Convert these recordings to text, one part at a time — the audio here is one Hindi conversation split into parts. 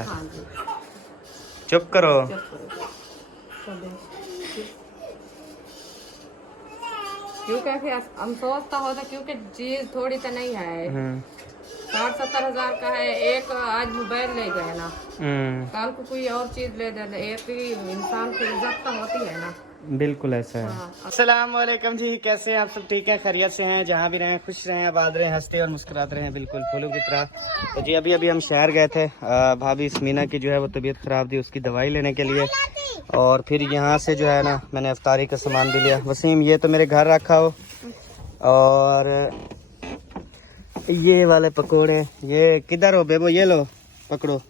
हाँ जी। चुप करो। क्योंकि फिर हम सोचता होता क्योंकि चीज थोड़ी तो नहीं है। 60-70 हजार का है। एक आज मोबाइल ले गए ना, कल को कोई और चीज ले देना। एक ही इंसान को इज्जत तो होती है ना। बिल्कुल ऐसा है। हाँ। अस्सलाम वालेकुम जी, कैसे हैं आप सब? ठीक है, खैरियत से हैं? जहाँ भी रहें खुश रहें, आबाद रहें, हंसते और मुस्कुराते रहें, बिल्कुल फूलों की तरह। तो जी अभी हम शहर गए थे। भाभी स्मीना की जो है वो तबीयत ख़राब थी, उसकी दवाई लेने के लिए। और फिर यहाँ से जो है ना मैंने इफ्तारी का सामान भी लिया। वसीम ये तो मेरे घर रखा हो। और ये वाले पकोड़े, ये किधर हो बेबो? ये लो पकड़ो।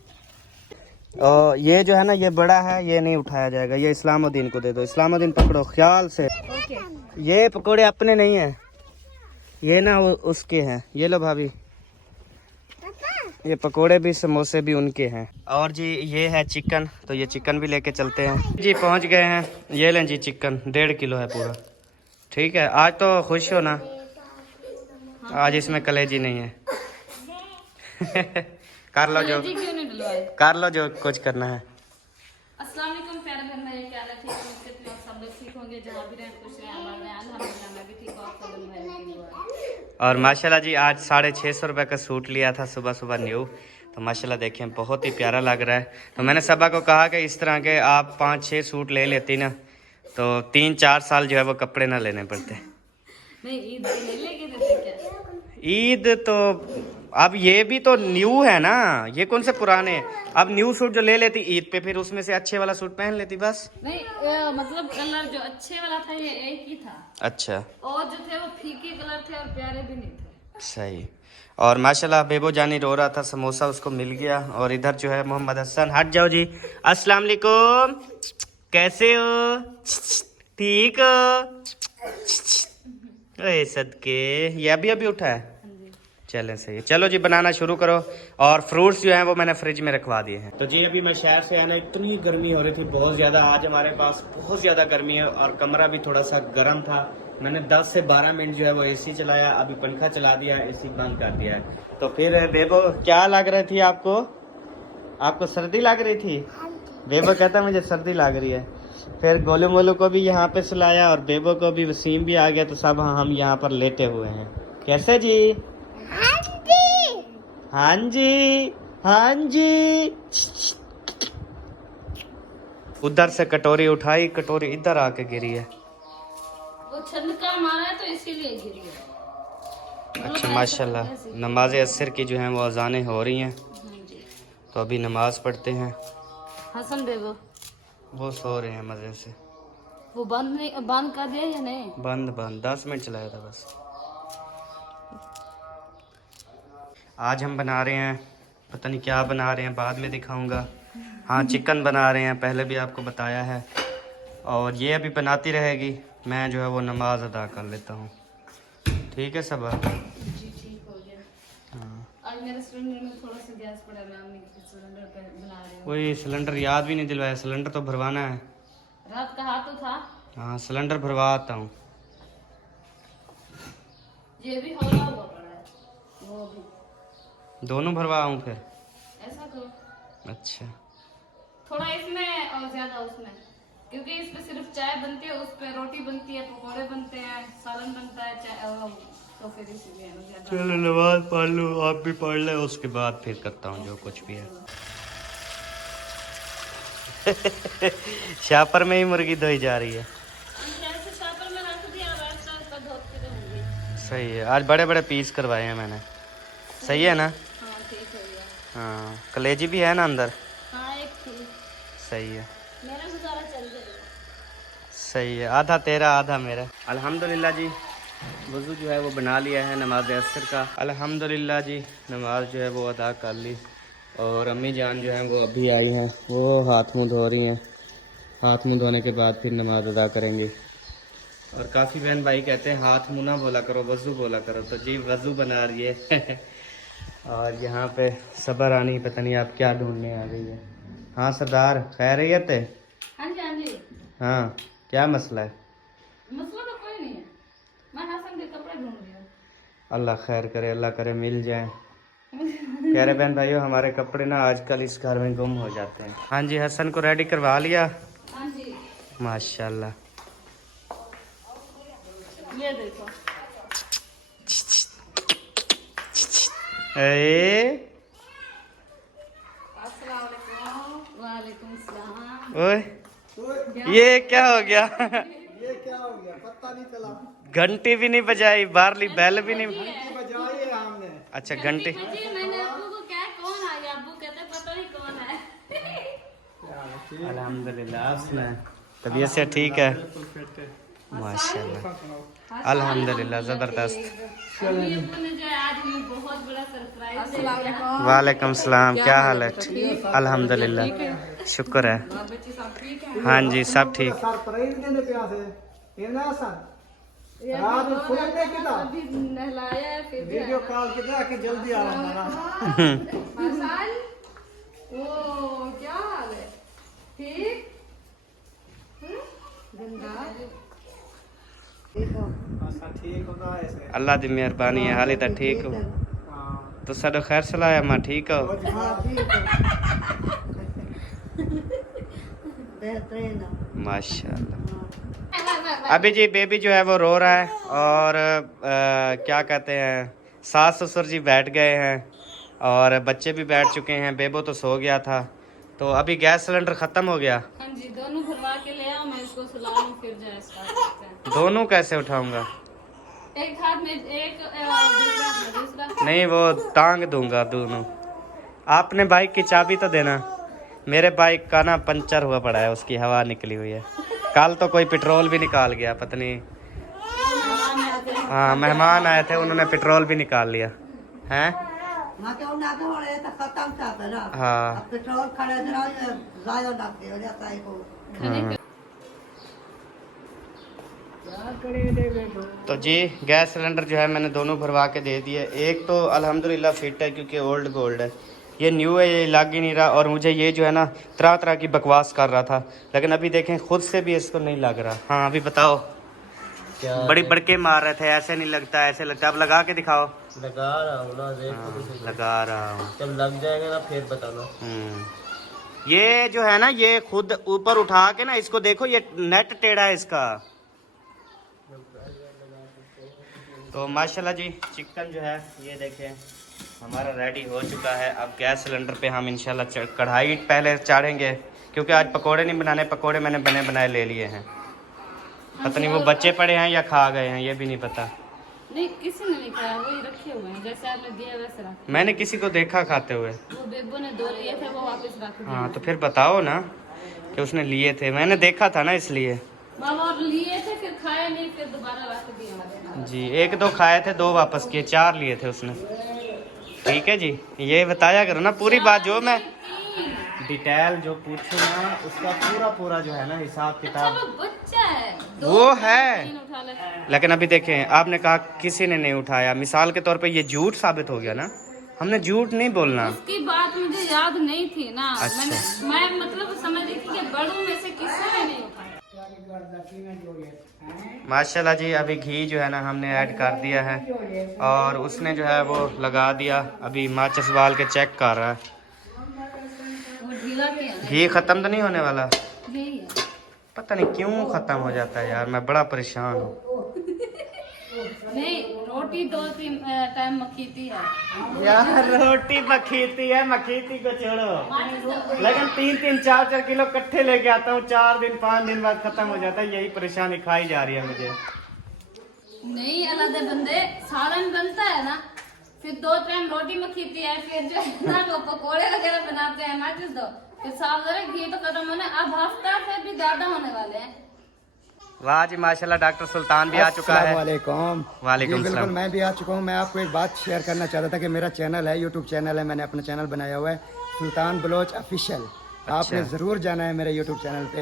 और ये जो है ना ये बड़ा है, ये नहीं उठाया जाएगा, ये इस्लामुद्दीन को दे दो। इस्लामुद्दीन पकड़ो ख्याल से। ये पकोड़े अपने नहीं हैं, ये ना उसके हैं। ये लो भाभी, ये पकोड़े भी समोसे भी उनके हैं। और जी ये है चिकन, तो ये चिकन भी लेके चलते हैं जी। पहुंच गए हैं, ये लें जी चिकन 1.5 किलो है पूरा। ठीक है, आज तो खुश हो ना? आज इसमें कलेजी नहीं है। कर लो जो कुछ करना है। अस्सलाम वालेकुम प्यारे बहन भाई, क्या हाल है? ठीक होंगे तो आप सब लोग ठीक होंगे, जहाँ भी रहें खुश रहें, आबाद रहें। अल्हम्दुलिल्लाह मैं भी ठीक हूँ, आप सब लोग भाई की दुआ। और माशाल्लाह जी आज 650 रुपये का सूट लिया था सुबह सुबह न्यू। तो माशाल्लाह देखें बहुत ही प्यारा लग रहा है। तो मैंने सबा को कहा कि इस तरह के आप 5-6 सूट ले लेती ना, तो 3-4 साल जो है वो कपड़े ना लेने पड़ते। नहीं ईद के लिए लेके देते क्या? ईद तो अब ये भी तो न्यू है ना, ये कौन से पुराने। अब न्यू सूट जो ले लेती ईद पे, फिर उसमें से अच्छे वाला सूट पहन लेती बस। नहीं मतलब कलर जो अच्छे वाला था ये एक ही था। अच्छा, और जो थे वो फीके कलर थे और प्यारे भी नहीं थे। सही। और माशाल्लाह बेबो जानी रो रहा था, समोसा उसको मिल गया। और इधर जो है मोहम्मद हसन, हट जाओ जी। अस्सलाम वालेकुम, कैसे हो? ठीक हो? अरे सदके, ये अभी उठा है। चलें सही है, चलो जी बनाना शुरू करो। और फ्रूट्स जो हैं वो मैंने फ्रिज में रखवा दिए हैं। तो जी अभी मैं शहर से आना, इतनी गर्मी हो रही थी बहुत ज़्यादा। आज हमारे पास बहुत ज़्यादा गर्मी है और कमरा भी थोड़ा सा गर्म था। मैंने 10 से 12 मिनट जो है वो एसी चलाया, अभी पंखा चला दिया, एसी बंद कर दिया है। तो फिर बेबो क्या लग रही थी आपको? आपको सर्दी लग रही थी? बेबो कहता मुझे सर्दी लग रही है। फिर गोलू मोलू को भी यहाँ पे सुलाया और बेबो को भी, वसीम भी आ गया। तो सब हम यहाँ पर लेटे हुए हैं। कैसे जी? हाँ जी, हाँ जी। उधर से कटोरी उठाई, कटोरी इधर आके गिरी है। वो छनका मारा है तो इसीलिए गिरी है। अच्छा माशाल्लाह। नमाज असर की जो है वो अजानें हो रही हैं, तो अभी नमाज पढ़ते हैं। हसन बेगो वो सो रहे हैं मजे से। वो बंद कर दिया या नहीं? बंद 10 मिनट चलाया था बस। आज हम बना रहे हैं, पता नहीं क्या बना रहे हैं, बाद में दिखाऊंगा। हाँ चिकन बना रहे हैं, पहले भी आपको बताया है। और ये अभी बनाती रहेगी, मैं जो है वो नमाज अदा कर लेता हूँ। ठीक है सब? जी ठीक हो गया। हाँ, आज मेरे सिलेंडर में थोड़ा सा गैस पड़ा, मैं अम्मी के सिलेंडर पे बना रही हूँ। कोई सिलेंडर याद भी नहीं दिलवाया, सिलेंडर तो भरवाना है। रात का हाथ तो था। हाँ सिलेंडर भरवा आता हूँ। ये भी हौला हुआ पड़ा है, वो भी। दोनों भरवाऊँ फिर? ऐसा करो, अच्छा, थोड़ा इसमें और ज्यादा उसमें, क्योंकि इस पे सिर्फ चाय बनती है, उस पे रोटी बनती है, पकोड़े बनते हैं, सालन बनता है, तो फिर इसीलिए ज्यादा। चलो नमाज पढ़ लो, आप भी पढ़ ले, उसके बाद फिर करता हूँ जो कुछ भी है। शापर में ही मुर्गी धोई जा रही है। शापर में रख दिया, रास्ता धोते रहूंगी। सही है, आज बड़े बड़े पीस करवाए हैं मैंने। सही है ना? हाँ ठीक हो गया। हाँ कलेजी भी है ना अंदर? हाँ एक थी। सही है, मेरा गुजारा चल जाएगा। सही है, आधा तेरा आधा मेरा। अल्हम्दुलिल्लाह जी वज़ू जो है वो बना लिया है नमाज असर का। अल्हम्दुलिल्लाह जी नमाज जो है वो अदा कर ली। और अम्मी जान जो है वो अभी आई हैं, वो हाथ मुँह धो रही हैं। हाथ मुँह धोने के बाद फिर नमाज अदा करेंगी। और काफ़ी बहन भाई कहते हैं हाथ मुँह ना बोला करो, वज़ू बोला करो। तो जी वज़ू बना रही है। और यहाँ पे सबर रानी पता नहीं आप क्या ढूंढने आ गई है। हाँ सरदार खैरियत है? हाँ जी हाँ जी। हाँ क्या मसला है? मसला तो कोई नहीं है, मैं हसन के कपड़े ढूंढ रही हूँ। अल्लाह खैर करे, अल्लाह करे मिल जाए। कह रहे बहन भाइयों हमारे कपड़े ना आजकल इस घर में गुम हो जाते हैं। हाँ जी, हसन को रेडी करवा लिया। हाँ जी, माशाल्लाह। ये देखो। अस्सलाम वालेकुम। वालेकुम सलाम। ओए ये क्या हो गया? ये क्या हो गया पता नहीं चला। घंटी भी नहीं बजाई, बारली बेल भी नहीं बजाई है हमने। अच्छा घंटी। मैंने अब्बू को क्या कौन आ गया, अब्बू कहते पता नहीं कौन है। अल्हम्दुलिल्लाह, आप सुनाएं, तबीयत से ठीक है? माशाल्लाह, अल्हम्दुलिल्लाह, जबरदस्त। अभी अब्बू ने जो है आज हमें बहुत बड़ा सरप्राइज दिया। वालेकुम सलाम, क्या हाल है? अल्हम्दुलिल्लाह, शुक्र है। बच्चे सब ठीक है? हाँ जी, सब ठीक। सरप्राइज देने पे आसे ये ना सर रात में फोन दे के था अभी नहलाया है फिर वीडियो कॉल के दे के जल्दी आ रहा हमारा। हसन, ओ क्या हाल है? ठीक? गंदा अच्छा ठीक होता है ऐसे। अल्लाह दी मेहरबानी है, हाले तक ठीक हो? हां तो साडो खैर सलाह मां ठीक हो? हां ठीक है। माशाल्लाह। अभी जी बेबी जो है वो रो रहा है और क्या कहते हैं, सास ससुर जी बैठ गए हैं और बच्चे भी बैठ चुके हैं। बेबो तो सो गया था, तो अभी गैस सिलेंडर ख़त्म हो गया। हाँ जी, दोनों भरवा के ले आओ, मैं इसको सुला लूं फिर जो है स्टार्ट करते हैं। दोनों कैसे उठाऊंगा? एक हाथ में एक दूसरा। नहीं, वो टांग दूंगा दोनों। आपने बाइक की चाबी तो देना। मेरे बाइक का ना पंचर हुआ पड़ा है, उसकी हवा निकली हुई है। कल तो कोई पेट्रोल भी निकाल गया, पता नहीं। हाँ, मेहमान आए थे, उन्होंने पेट्रोल भी निकाल लिया हैं। हाँ तो जी गैस सिलेंडर जो है मैंने दोनों भरवा के दे दिए। एक तो अल्हम्दुलिल्लाह फिट है क्योंकि ओल्ड गोल्ड है, ये न्यू है, ये लग ही नहीं रहा। और मुझे ये जो है ना तरह तरह की बकवास कर रहा था, लेकिन अभी देखें खुद से भी इसको नहीं लग रहा। हाँ अभी बताओ, क्या बड़ी बड़के मार रहे थे, ऐसे नहीं लगता, ऐसे लगता। अब लगा के दिखाओ। लगा रहा हूं ना, देखो लगा रहा हूँ, जब लग जाएगा ना फिर बताना। ये जो है ना, ये खुद ऊपर उठा के ना इसको देखो, ये नेट टेढ़ा है इसका। तो माशाल्लाह जी चिकन जो है ये देखें हमारा रेडी हो चुका है। अब गैस सिलेंडर पे हम इंशाल्लाह कढ़ाई पहले चाढ़ेंगे, क्योंकि आज पकोड़े नहीं बनाने, पकोड़े मैंने बने बनाए ले लिए हैं। पता नहीं वो बच्चे पड़े हैं या खा गए हैं, ये भी नहीं पता। नहीं, किसी ने नहीं खाया, वही रखे हुए हैं जैसे आपने दिया वैसे रखे। मैंने किसी को देखा खाते हुए। वो बेबो ने 2 लिए थे, वो वापस रख दिए। हाँ तो फिर बताओ ना कि उसने लिए थे, मैंने देखा था ना इसलिए। बाबा और लिए थे, फिर खाए नहीं, फिर दोबारा रख दिया। जी 1-2 खाए थे, 2 वापस किए, 4 लिए थे उसने। ठीक है जी, ये बताया करो ना पूरी बात, जो मैं डिटेल जो पूछूं ना उसका पूरा पूरा जो है ना हिसाब किताब। अच्छा, वो बच्चा है, वो है, 3 उठा लेता है। लेकिन अभी देखें आपने कहा किसी ने नहीं उठाया, मिसाल के तौर पे ये झूठ साबित हो गया ना। हमने झूठ नहीं बोलना। उसकी बात मुझे याद नहीं थी ना। अच्छा। मैं मतलब समझ रही थी कि बड़ों में से किसी ने नहीं उठाया। माशाल्लाह जी अभी घी जो है ना हमने ऐड कर दिया है और उसने जो है वो लगा दिया। अभी माचिस बाल के चेक कर रहा है। वो ढीला किया है। घी खत्म तो नहीं होने वाला? यही है। पता नहीं क्यों खत्म हो जाता है यार, मैं बड़ा परेशान हूँ। नहीं, रोटी 2-3 टाइम मखीती है यार रोटी मखीती है, मखीती को छोड़ो, लेकिन 3-3 4-4 किलो इकट्ठे लेके आता हूँ, 4 दिन 5 दिन बाद खत्म हो जाता है। यही परेशानी खाई जा रही है मुझे। नहीं, अलग बंदे सालन बनता है ना, फिर 2 टाइम रोटी मखीती है, फिर जो है ना वो पकोड़े वगैरह बनाते हैं, माचिस दो, फिर साल घी तो खत्म होने, अब हफ्ता से भी ज्यादा होने वाले हैं। वाह जी माशाल्लाह, डॉक्टर सुल्तान भी आ चुका है। वालेकुम। वालेकुम बिल्कुल सलाम। मैं भी आ चुका हूँ। मैं आपको एक बात शेयर करना चाहता था कि मेरा चैनल है, यूट्यूब चैनल है, मैंने अपना चैनल बनाया हुआ है सुल्तान बलोच ऑफिशियल। आपने जरूर जाना है मेरे यूट्यूब चैनल पे।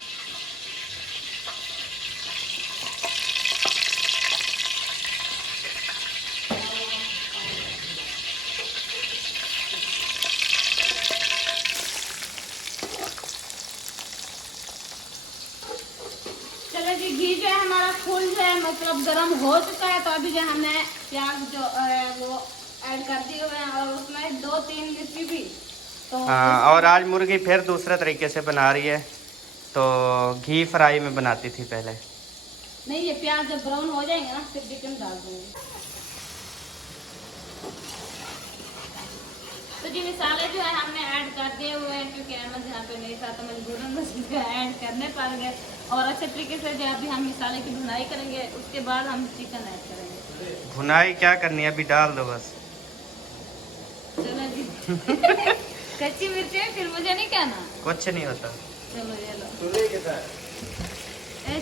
चलो जी, घी जो है हमारा फुल जो है मतलब गर्म हो चुका है, तो अभी जो हमने प्याज जो वो ऐड कर दिए हुए हैं और उसमें 2-3 लिट्टी भी। तो हाँ, और आज मुर्गी फिर दूसरे तरीके से बना रही है, तो घी फ्राई में बनाती थी पहले। नहीं, ये प्याज जब ब्राउन हो जाएंगे ना फिर चिकन डाल दूंगी। तो जी मसाले जो है हमने ऐड कर दिए हुए हैं, क्योंकि अहमद यहाँ पे नहीं था तो मजबूरन उसको ऐड करने पड़ गए। और अच्छे तरीके से जब अभी हम मसाले की भुनाई करेंगे उसके बाद हम चिकन ऐड करेंगे। भुनाई क्या करनी है, अभी डाल दो बस। चलो जी कच्ची मिर्चें फिर मुझे नहीं कहना, कुछ नहीं होता। चलो ये लो,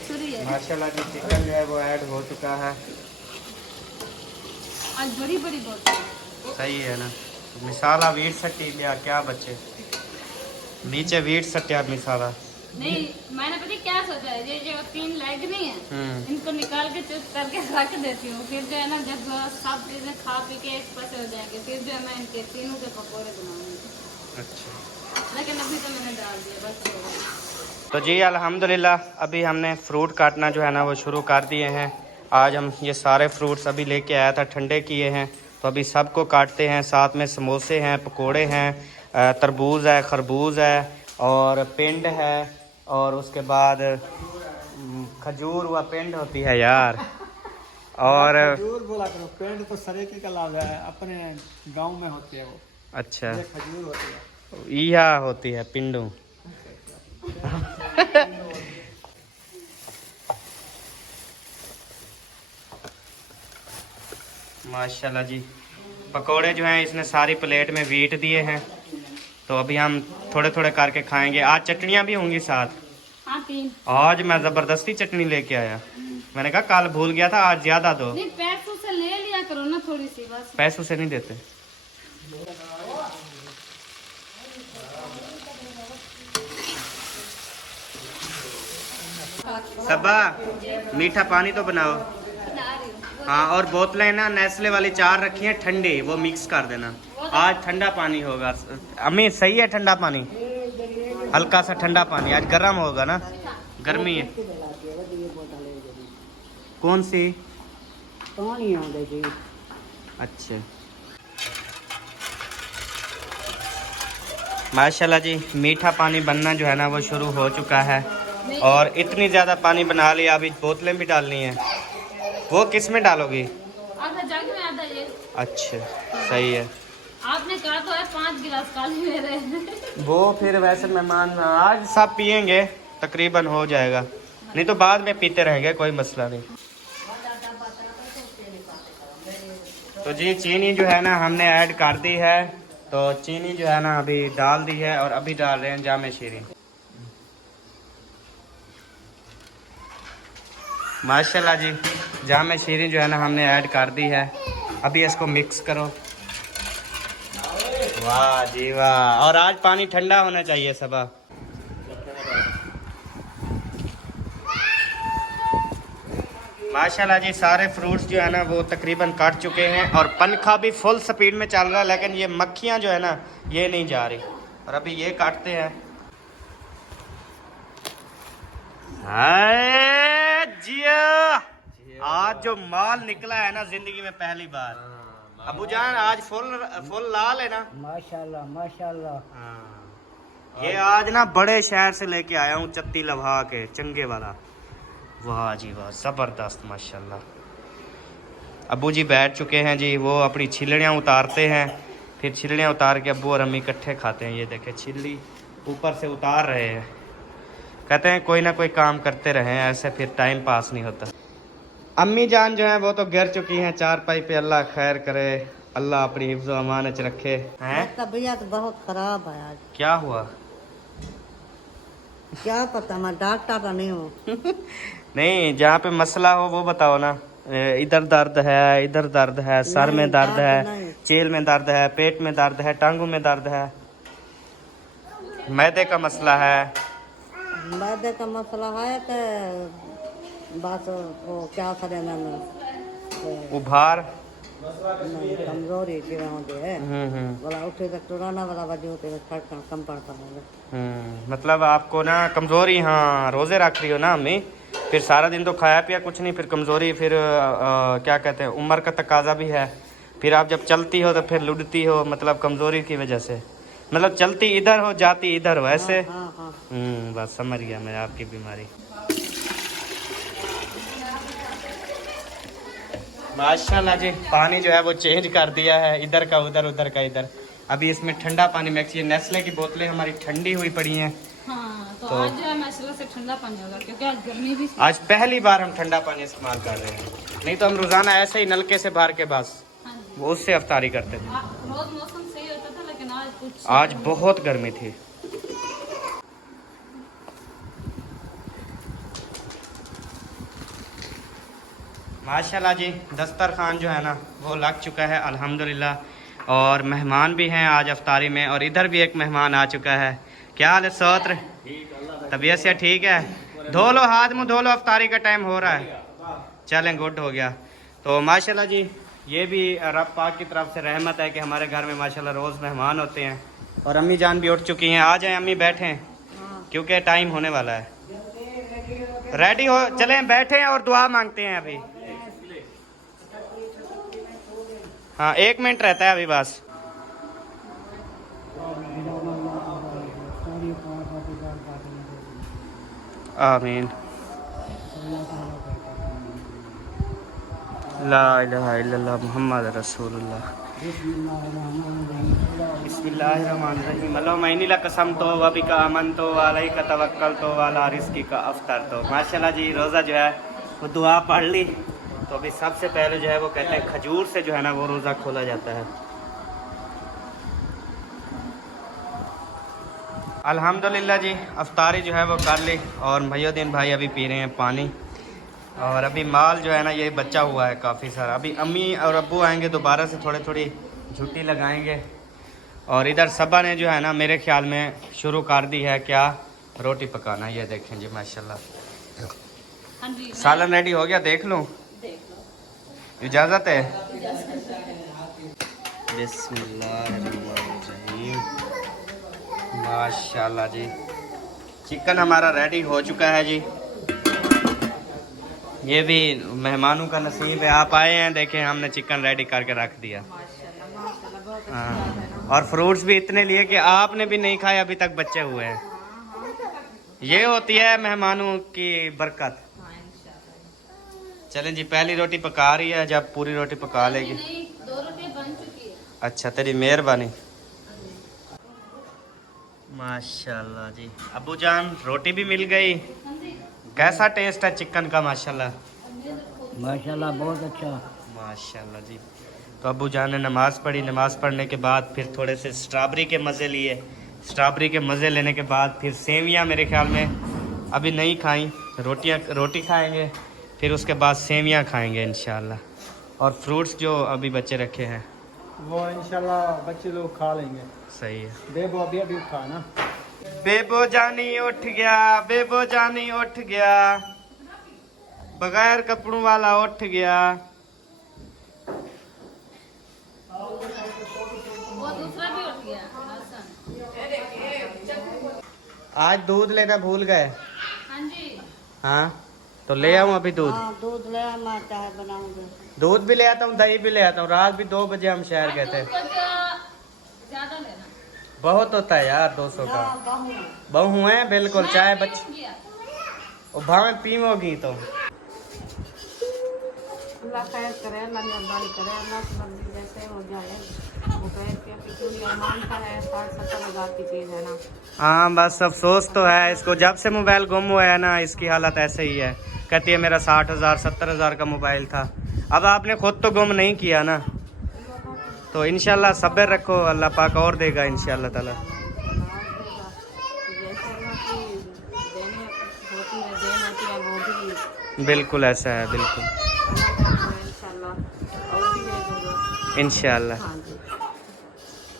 छुरी है। माशाल्लाह जी चिकन जो है वो ऐड हो चुका है। आज बड़ी बड़ी बोतल सही है ना, मिसाला वीट सट्टी लिया क्या बच्चे, नीचे वीट सट्टिया मिसाला। नहीं, मैंने पता क्या सोचा है, ये जो 3 लेग नहीं है इनको निकाल के चुप करके रख देती हूँ, फिर जो है ना जब सब चीजें खा पी के एक पासे हो जाएंगे फिर जो है मैं इनके तीनों के पकौड़े बनाऊंगी। अच्छा, लेकिन अभी तो मैंने डाल दिया बस। तो जी अल्हम्दुलिल्लाह अभी हमने फ्रूट काटना जो है ना वो शुरू कर दिए हैं। आज हम ये सारे फ्रूट्स अभी लेके आया था, ठंडे किए हैं, तो अभी सबको काटते हैं। साथ में समोसे हैं, पकोड़े हैं, तरबूज है, खरबूज है और पिंड है, और उसके बाद खजूर हुआ, पिंड होती है यार, और खजूर बोला करो, पेड़ तो सरेके का लाभ है, अपने गांव में होती है वो। अच्छा, ये खजूर होती है, यह होती है पिंडू। माशाल्लाह जी, पकोड़े जो हैं इसने सारी प्लेट में वीट दिए हैं, तो अभी हम थोड़े थोड़े करके खाएंगे। आज चटनियाँ भी होंगी साथ। हाँ 3। आज मैं ज़बरदस्ती चटनी लेके आया, मैंने कहा कल भूल गया था, आज ज़्यादा दो। नहीं, पैसों से ले लिया करो ना थोड़ी सी बस। पैसों से नहीं देते। सबा मीठा पानी तो बनाओ। हाँ, और बोतलें ना नेस्ले वाली 4 रखी हैं ठंडी, वो मिक्स कर देना। आज ठंडा पानी होगा। अम्मी सही है ठंडा पानी, हल्का सा ठंडा पानी, आज गर्म होगा ना, गर्मी है। कौन सी? अच्छा, माशाल्लाह जी मीठा पानी बनना जो है ना वो शुरू हो चुका है, और इतनी ज़्यादा पानी बना लिया, अभी बोतलें भी डालनी है। वो किस में डालोगी? आधा जग में आधा ये। अच्छा, सही है। आपने कहा तो है 5 गिलास काली मेरे। वो फिर वैसे मेहमान आज सब पियेंगे, तकरीबन हो जाएगा, नहीं तो बाद में पीते रहेंगे, कोई मसला नहीं। तो जी चीनी जो है ना हमने ऐड कर दी है, तो चीनी जो है ना अभी डाल दी है, और अभी डाल रहे हैं जामे शीरी। माशाल्लाह जी जामे शीरी जो है ना हमने ऐड कर दी है, अभी इसको मिक्स करो। वाह जी वाह, और आज पानी ठंडा होना चाहिए सबा। माशाल्लाह जी सारे फ्रूट्स जो है ना वो तकरीबन काट चुके हैं, और पंखा भी फुल स्पीड में चल रहा है, लेकिन ये मक्खियाँ जो है ना ये नहीं जा रही, और अभी ये काटते हैं। हाय जिया, आज जो माल निकला है ना जिंदगी में पहली बार। अबू जान आज फुल लाल है ना, माशाल्लाह माशाल्लाह। हाँ, ये आज ना बड़े शहर से लेके आया हूँ, चत्ती लभा के चंगे वाला। वाह जी वाह, ज़बरदस्त माशाल्लाह। अबू जी बैठ चुके हैं जी, वो अपनी छिलड़ियाँ उतारते हैं, फिर छिलड़ियाँ उतार के अबू और अम्मी इकट्ठे खाते हैं। ये देखे छिल्ली ऊपर से उतार रहे हैं, कहते हैं कोई ना कोई काम करते रहें, ऐसे फिर टाइम पास नहीं होता। अम्मी जान जो है वो तो गिर चुकी हैं चारपाई पे, अल्लाह खैर करे, अल्लाह अपनी हिफ्ज़ व अमान च रखे। हैं तबीयत बहुत खराब है आज। क्या हुआ? क्या पता, मैं डॉक्टर तो नहीं हूँ। नहीं, जहाँ पे मसला हो वो बताओ ना। इधर दर्द है, इधर दर्द है, सर में दर्द है, चेल में दर्द है, पेट में दर्द है, टांगों में दर्द है, मैदे का मसला है। मैदे का मसला है तो बस वो क्या करें ना, उभार नहीं कमजोरी की होती है, बोला उठे तो टुराना वाला वजह होते है, कम पड़ता है। मतलब आपको ना कमजोरी, हाँ रोजे रख रही हो ना अम्मी, फिर सारा दिन तो खाया पिया कुछ नहीं, फिर कमजोरी, फिर क्या कहते हैं उम्र का तकाजा भी है, फिर आप जब चलती हो तो फिर लुढ़ती हो, मतलब कमज़ोरी की वजह से, मतलब चलती इधर हो जाती इधर हो ऐसे। हाँ हाँ। बस समझ गया मैं आपकी बीमारी। माशाल्लाह जी, पानी जो है वो चेंज कर दिया है, इधर का उधर उधर का इधर। अभी इसमें ठंडा पानी मिक्स, ये नेस्ले की बोतलें हमारी ठंडी हुई पड़ी हैं। हाँ, तो आज जो है माशाल्लाह से ठंडा पानी होगा क्योंकि आज गर्मी भी थी। आज पहली बार हम ठंडा पानी इस्तेमाल कर रहे हैं, नहीं तो हम रोज़ाना ऐसे ही नलके से भर के बस हाँ जी। वो उससे अफ्तारी करते थे। रोज मौसम सही होता था लेकिन आज कुछ आज बहुत गर्मी थी। माशाल्लाह जी, दस्तरखान जो है ना वो लग चुका है अल्हम्दुलिल्लाह, और मेहमान भी हैं आज अफ्तारी में। और इधर भी एक मेहमान आ चुका है। क्या हाल है सौत्र, तबीयत से ठीक है? धो लो हाथ मुँह धो लो, अफ्तारी का टाइम हो रहा है। चलें, गुड हो गया। तो माशाल्लाह जी, ये भी रब पाक की तरफ से रहमत है कि हमारे घर में माशाल्लाह रोज़ मेहमान होते हैं। और अम्मी जान भी उठ चुकी हैं। आ जाएं अम्मी, बैठें क्योंकि टाइम होने वाला है। रेडी हो, चलें बैठें और दुआ मांगते हैं अभी। हाँ 1 मिनट रहता है अभी बस। आमीन। ला इलाहा इल्लल्लाह मुहम्मद रसूलुल्लाह। बिस्मिल्लाहिर्रहमानिर्रहीम। अल्लाहुम्मा इन्नी लकसमतो व बिका आमनतो व अलैका तवक्कलतो व अला रिज़्क़िका अफ़्तरतो। माशाल्लाह जी, रोज़ा जो है वो दुआ पढ़ ली। तो अभी सबसे पहले जो है वो कहते हैं खजूर से जो है ना वो रोज़ा खोला जाता है। अल्हम्दुलिल्लाह जी, अफ्तारी जो है वो कर ली। और मुहिउद्दीन भाई अभी पी रहे हैं पानी। और अभी माल जो है ना ये बचा हुआ है काफ़ी सारा। अभी अम्मी और अब्बू आएंगे दोबारा से थोड़ी झुट्टी लगाएंगे। और इधर सबा ने जो है ना मेरे ख्याल में शुरू कर दी है क्या, रोटी पकाना। ये देखें जी माशाल्लाह। हाँ जी, सालन रेडी हो गया, देख लूँ? इजाज़त है? बिस्मिल्लाहिर्रहमानिर्रहीम। माशाल्लाह जी, चिकन हमारा रेडी हो चुका है जी। ये भी मेहमानों का नसीब है, आप आए हैं देखें हमने चिकन रेडी करके रख दिया। हाँ, और फ्रूट्स भी इतने लिए कि आपने भी नहीं खाए अभी तक, बच्चे हुए हैं। ये होती है मेहमानों की बरकत। चलें जी, पहली रोटी पका रही है, जब पूरी रोटी पका लेगी। 2 रोटियां बन चुकी है। अच्छा, तेरी मेहरबानी। माशाल्लाह जी, अबू जान रोटी भी मिल गई। कैसा टेस्ट है चिकन का? माशाल्लाह माशाल्लाह बहुत अच्छा। माशाल्लाह जी। तो अबू जान ने नमाज़ पढ़ी, नमाज़ पढ़ने के बाद फिर थोड़े से स्ट्रॉबेरी के मज़े लिए। स्ट्रॉबेरी के मज़े लेने के बाद फिर सेवियां मेरे ख्याल में अभी नहीं खाई, रोटी खाएंगे, फिर उसके बाद सेवियां खाएंगे इंशाल्लाह। और फ्रूट्स जो अभी बच्चे रखे हैं वो इंशाल्लाह बच्चे लोग खा लेंगे। सही है। बेबो अभी खा ना। बेबो जानी उठ गया, बेबो जानी उठ गया, बगैर कपड़ों वाला उठ गया। वो दूसरा भी उठ गया। आज दूध लेना भूल गए? हाँ जी। हाँ, तो ले आऊँ अभी दूध? हाँ दूध ले, मैं चाय बनाऊंगी। दूध भी ले आता हूँ, दही भी ले आता हूँ। रात भी 2 बजे हम शहर गए थे। ज्यादा लेना बहुत होता है यार 200 का। बहू बहू है बिल्कुल, चाय बच्ची भावे पीवोगी तो। अल्लाह खैर करे, अल्लाह मेहरबानी करे, अल्लाह की मर्जी जैसे हो जाए। वो कहे कि अभी पूरी अरमान का है, 60-70 हज़ार की चीज़ है ना। हाँ बस अफसोस तो है इसको, जब से मोबाइल गुम हुआ है ना इसकी हालत ऐसे ही है। कहती है मेरा 60,000-70 हज़ार का मोबाइल था। अब आपने खुद तो गुम नहीं किया ना, तो इंशाल्लाह सब्र रखो, अल्लाह पाक और देगा इंशाल्लाह ताला। बिल्कुल ऐसा है, बिल्कुल इंशाल्लाह।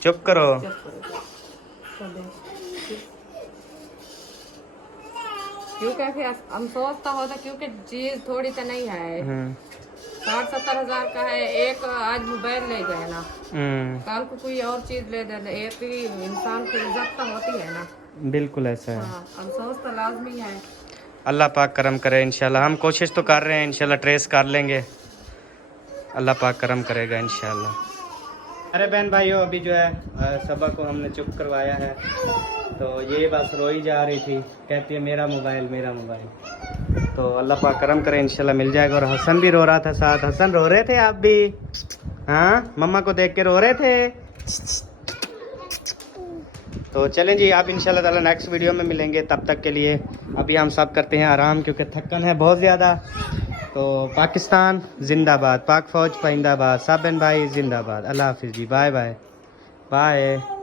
चुप करो। क्योंकि हम सोचता होता क्योंकि चीज थोड़ी तो नहीं है। 60-70 हज़ार का है। एक आज मोबाइल ले गए ना, कल को कोई और चीज ले दे, एक ही इंसान की इज्जत तो होती है ना। बिल्कुल ऐसा है। हाँ, अफसोस तो लाजमी है। अल्लाह पाक करम करे इंशाल्लाह। हम कोशिश तो कर रहे हैं, इंशाल्लाह ट्रेस कर लेंगे, अल्लाह पाक करम करेगा इंशाल्लाह। अरे बहन भाइयों, अभी जो है सबा को हमने चुप करवाया है, तो ये बस रोई जा रही थी, कहती है मेरा मोबाइल मेरा मोबाइल। तो अल्लाह पाक करम करे, इंशाल्लाह मिल जाएगा। और हसन भी रो रहा था साथ। हसन रो रहे थे आप भी? हाँ, मम्मा को देख के रो रहे थे। तो चलें जी, आप इंशाल्लाह ताला नेक्स्ट वीडियो में मिलेंगे। तब तक के लिए अभी हम सब करते हैं आराम, क्योंकि थकन है बहुत ज़्यादा। तो पाकिस्तान जिंदाबाद, पाक फ़ौज पाइंदाबाद, सब बहन भाई जिंदाबाद। अल्लाह हाफिज़ जी, बाय बाय बाय।